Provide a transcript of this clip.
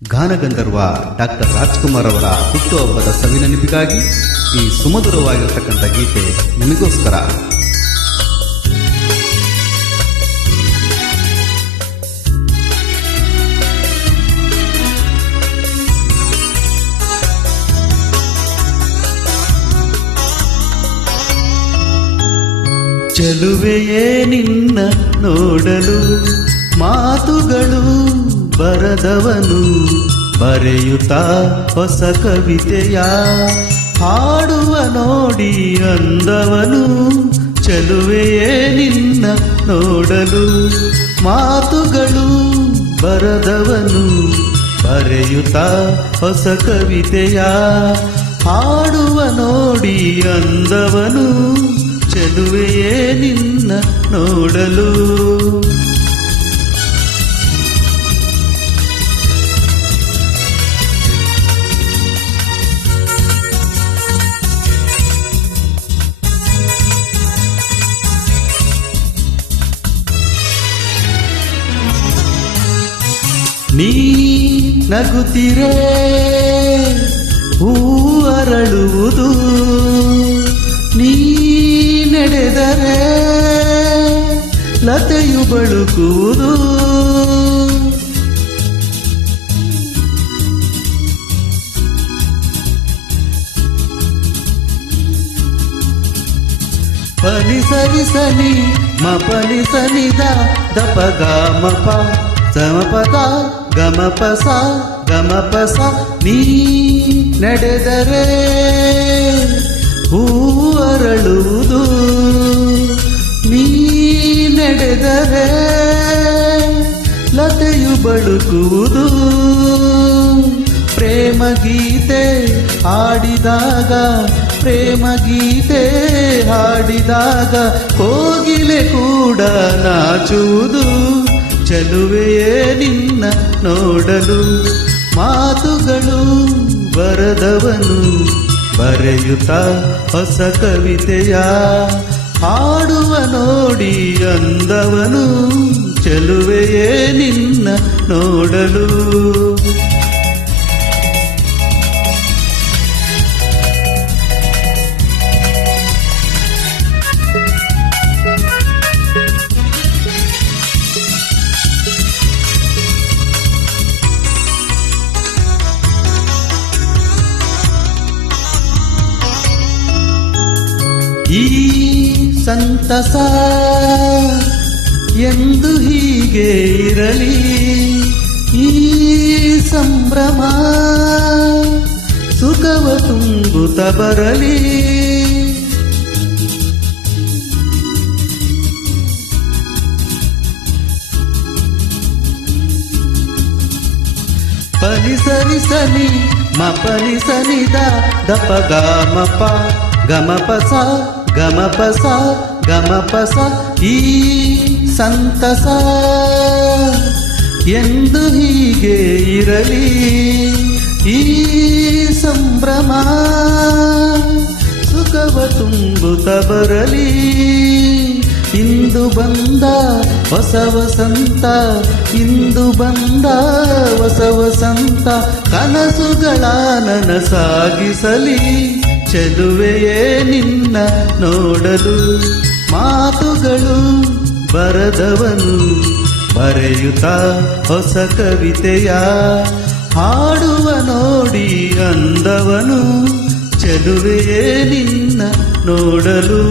ಗಾನಗಂಧರ್ವ doctor Rajkumar ಅವರ ಹುಟ್ಟುಹಬ್ಬದ ಸವಿನೆನಪಿಗಾಗಿ ಈ ಸುಮಧುರವಾಗಿರತಕ್ಕಂಥ ಗೀತೆ ನಿಮಗೋಸ್ಕರ. ಚೆಲುವೆಯೇ ನಿನ್ನ ನೋಡಲು ಮಾತುಗಳು ಬರದವನು, ಬರೆಯುತ್ತಾ ಹೊಸ ಕವಿತೆಯ ಹಾಡುವ ನೋಡಿ ಅಂದವನು. ಚೆಲುವೆಯೇ ನಿನ್ನ ನೋಡಲು ಮಾತುಗಳು ಬರದವನು, ಬರೆಯುತ್ತಾ ಹೊಸ ಕವಿತೆಯ ಹಾಡುವ ನೋಡಿ ಅಂದವನು. ಚೆಲುವೆಯೇ ನಿನ್ನ ನೋಡಲು. ನೀ ನಗುತ್ತಿರೆ ಹೂ ಅರಳುವುದು, ನೀ ನಡೆದರೆ ಲತೆಯು ಬಳುಕುವುದು. ಪನಿ ಸರಿ ಸನಿ ಮ ಪನಿ ಸನಿದ ದಪ ಗಮಪ ಸಮಪದ ಗಮಪಸ ಗಮಪಸ. ನೀ ನಡೆದರೆ ಹೂ ಅರಳುವುದು, ನೀ ನಡೆದರೆ ಲತೆಯು ಬಳುಕುವುದು. ಪ್ರೇಮ ಗೀತೆ ಹಾಡಿದಾಗ, ಪ್ರೇಮ ಗೀತೆ ಹಾಡಿದಾಗ ಕೋಗಿಲೆ ಕೂಡ ನಾಚುವುದು. ಚೆಲುವೆಯೇ ನಿನ್ನ ನೋಡಲು ಮಾತುಗಳು ಬರದವನು, ಬರೆಯುತ್ತಾ ಹೊಸ ಕವಿತೆಯ ಹಾಡುವ ನೋಡಿ ಅಂದವನು. ಚೆಲುವೆಯೇ ನಿನ್ನ ನೋಡಲು. ಈ ಸಂತಸ ಎಂದು ಹೀಗೆ ಇರಲಿ, ಈ ಸಂಭ್ರಮ ಸುಖವ ತುಂಬುತ್ತ ಬರಲಿ. ಪನಿ ಸರಿ ಸನಿ ಮ ಪನಿ ಸನಿದ ದಪ ಗಮಪ ಗಮಪಸ ಗಮಪಸ ಗಮಪಸ. ಈ ಸಂತಸ ಎಂದು ಹೀಗೆ ಇರಲಿ, ಈ ಸಂಭ್ರಮ ಸುಖವ ತುಂಬುತ್ತ ಬರಲಿ. ಇಂದು ಬಂದ ಹೊಸ ವಸಂತ, ಇಂದು ಬಂದ ಹೊಸ ವಸಂತ, ಕನಸುಗಳ ನನಸಾಗಿಸಲಿ. ಚೆಲುವೆಯೇ ನಿನ್ನ ನೋಡಲು ಮಾತುಗಳು ಬರದವನು, ಬರೆಯುತ್ತಾ ಹೊಸ ಕವಿತೆಯ ಹಾಡುವ ನೋಡಿ ಅಂದವನು. ಚೆಲುವೆಯೇ ನಿನ್ನ ನೋಡಲು.